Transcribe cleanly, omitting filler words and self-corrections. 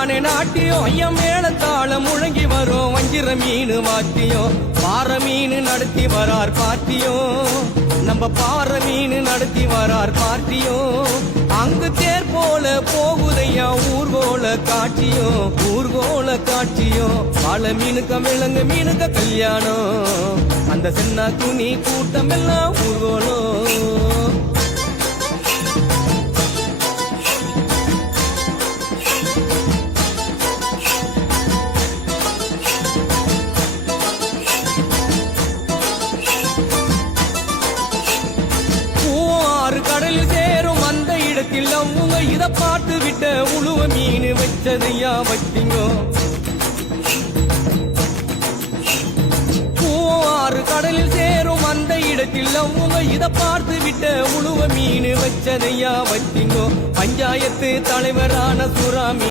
தானே நாட்டியம் ஐயா மேளத்தாளம் முழங்கி வரும் வஞ்சிர மீன் வாத்தியம் பாற மீன் நடத்தி வரார் பாத்தியம் நம்ம பாற மீன் நடத்தி வரார் பாத்தியம் அங்கு தேர் போல போகுதையா ஊர்கோல காட்சியும் பல மீனுக்க விலங்கு மீனுக்க கல்யாணம் அந்த சின்ன துணி கூட்டம் எல்லாம் ஊர்கோலம் கடலில் சேரும் அந்த இடத்தில் அவங்க இத பார்த்து விட்ட உழுவ மீன் வச்சதையா வச்சிங்கோ ஆறு கடலில் சேரும் அந்த இடத்தில் அவங்க இத பார்த்து விட்ட உழுவ மீன் வச்சதையா வச்சிங்கோ பஞ்சாயத்து தலைவரான சுறாமி